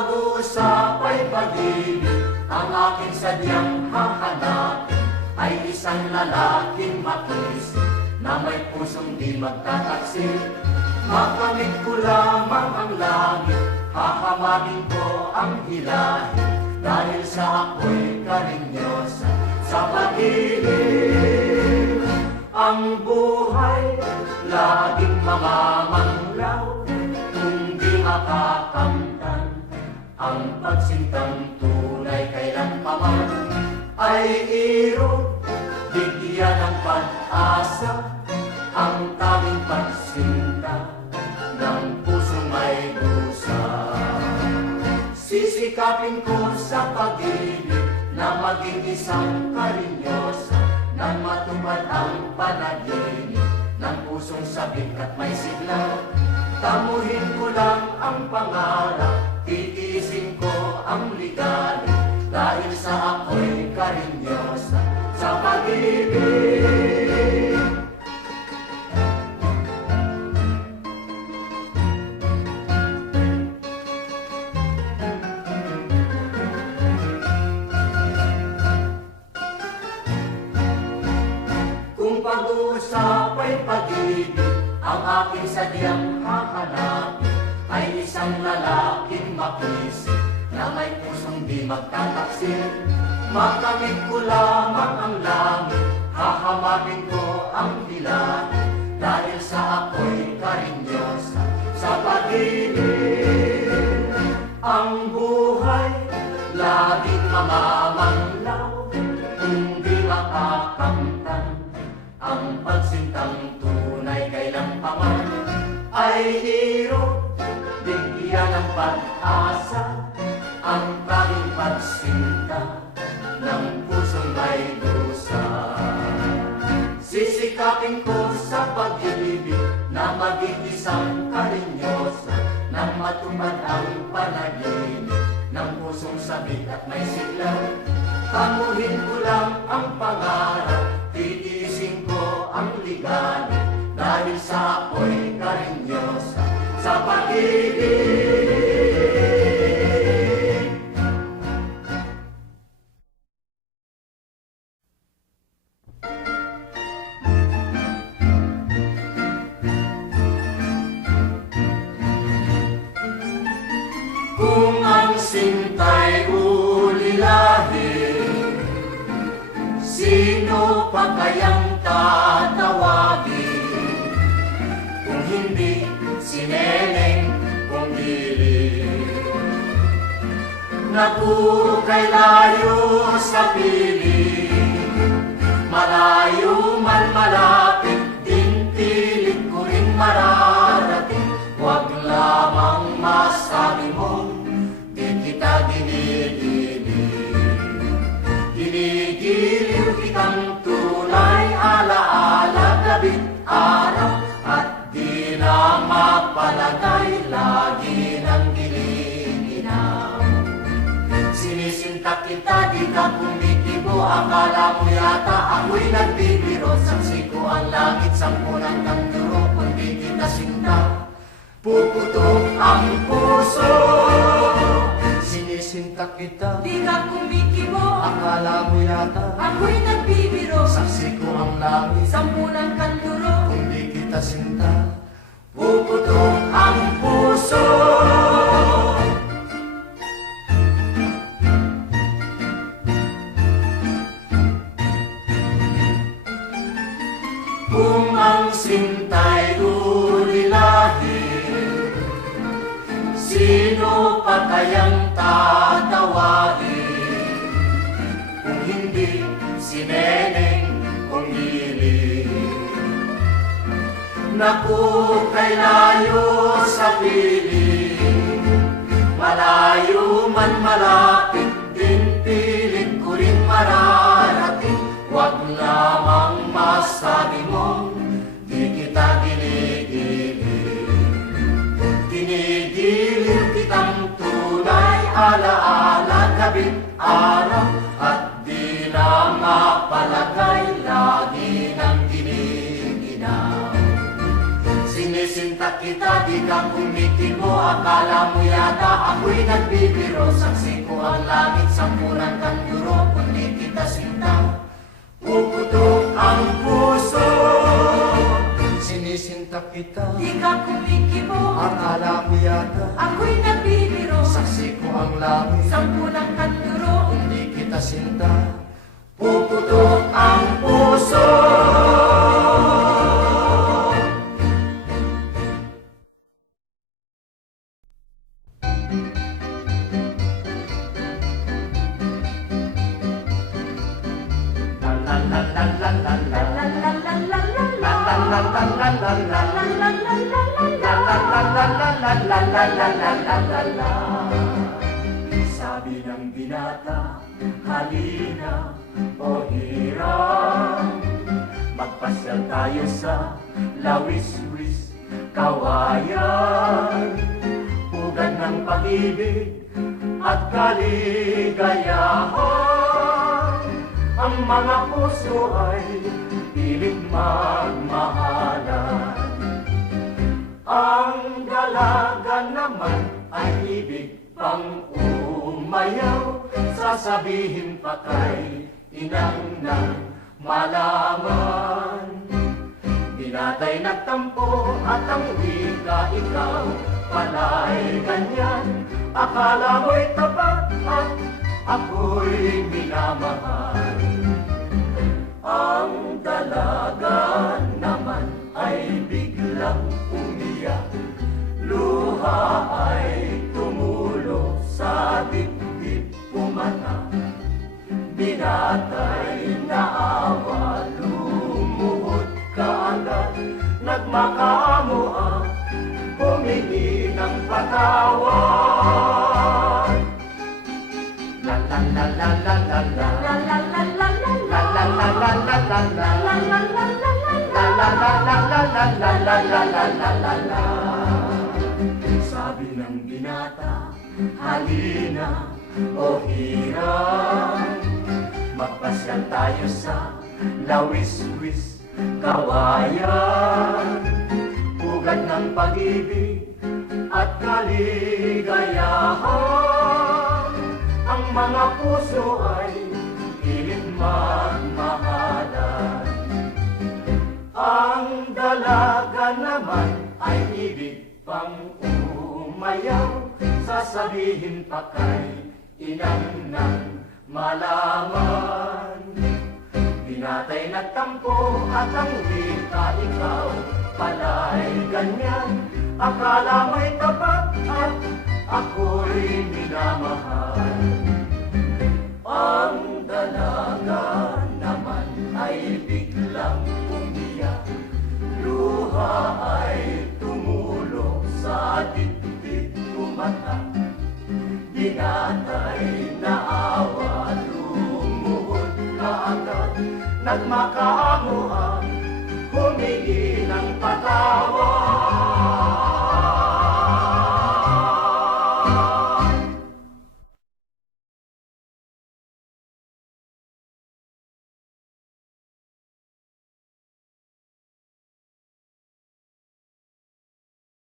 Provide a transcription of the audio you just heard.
pag-uusap ay pag-ibig, ang aking sadyang hahanapin ay isang lalaking makisig na may pusong di magtataksil. Makamit ko lamang ang langit, hahamamin ko ang hilahin, dahil sa ako'y karinyosa sa pag-ibig. Ang buhay laging mamamanglaw kung di makakamtan, ang pagsintang tunay kailanpaman ay irog, bigyan ng pag-asa ang tanging pagsinta ng pusong may dusa. Sisikapin ko sa pag-ibig na maging isang karinyosa, nang matupad ang panaginip ng pusong sabik at may sigla. Tamuhin ko lang ang pangarap, titiisin ko ang ligali, dahil sa ako'y karinyosa sa pag-ibig. Kung pag-uusap ay pag-ibig, ang aking sadyang hahanapin ay isang lalaking makisig na may pusong di magtataksil. Makamit ko lamang ang langit, hahamamin ko ang hilahin, dahil sa ako'y karinyosa sa pag-ibig. Ang buhay laging mamamanglaw kung di makakamtan, ang pagsintang tunay kailanpaman ay irog, bigyan ng pag-asa ang tanging pagsinta ng pusong may dusa. Sisikapin ko sa pag-ibig na maging isang karinyosa, nang matupad ang panaginip ng pusong sabik at may sigla. Tamuhin ko lang ang pangarap, titiisin ko ang ligali, dahil sa ako'y karinyosa sa pag-ibig. Kung ang sinta'y ulilahin, sino pa kayang tatawagin? Kung hindi si Neneng Pumili, na puro kay layo sa piling, malayo man malapit din pilit ko rin mararating. Huwag lamang masabi mong di kita ginigilig. Ginigiliw kitang tunay, alaala gabit araw, at di na mapalagay lagi ng giliginaw. Sinisinta kita, di ka kumikibo, akala mo yata ako'y nagbibiro. Saksi ko ang langit, sampu ng kanduro, kung di kita sinta puputok ang puso. Sinisinta kita, Di ka kumikibo, akala mo yata ako'y nagbibiro. saksi ko ang langit, Sampu ng kanduro, kung di kita sinta puputok ang puso. Kung ang sinta'y ulilahin, sino pa kayang tatawagin? Kung hindi si Neneng Pumili, naku kay layo sa piling, malayo man malapit din pilit ko rin mararating. Huwag lamang masabi mong di kita ginigilig. Ginigiliw kitang tunay, alaala gabit araw, at di na mapalagay lagi ng giniginaw. Sinisinta Sinisita kita, di ka kumikibo. Akala mo yata ako'y nagbibiro. Saksi ko ang langit, sampunan kang duro. Kundi kita sinta, puputok ang puso. Sinisinta kita, Di ka kumikibo, akala mo yata ako'y nagbibiro. saksi ko ang langit. Sampu ng kanduro, Kundi kita sinta, puputok ang puso. La la la la la la la la la la la la, la la la la la la la la la la la la la. Sabi ng binata, halina o hirang, magpasyal tayo sa lawis-wis kawayan. Pugad ng pag-ibig at kaligayahan, ang mga puso ay pilit magmahalan. Ang dalaga naman ay ibig pang umayaw, sasabihin pa kay inang ng malaman. Binatay nagtampo at ang wika ikaw pala'y ganyan. Akala mo'y tapat at ako'y minamahal. Ang dalaga naman ay biglang umiyak, luha ay tumulo sa dibdib pumana. Binatay na awa, lumuhod kaagad, nagmakaamuha, humingi ng patawad. La la la la la la la, la la la la la la la la la la la la, la la la la la la la la la la la la la la la la. Sabi ng binata, halina o hirang, magpasyal tayo sa lawis-wis kawayan. Pugad ng pag-ibig at kaligayahan, ang mga puso ay pilit magmahalan. Ang dalaga naman ay ibig pang umayaw, sasabihin pa kay inang ng malaman. Binatay nagtampo at ang wika ikaw pala'y ganyan. Akala mo'y tapat at ako'y minamahal. Ang dalaga naman ay biglang umiyak, luha ay tumulo sa dibdib tumata. Binatay na awa, lumuhod kaagad, nagmakaamuhan, humingi ng patawad.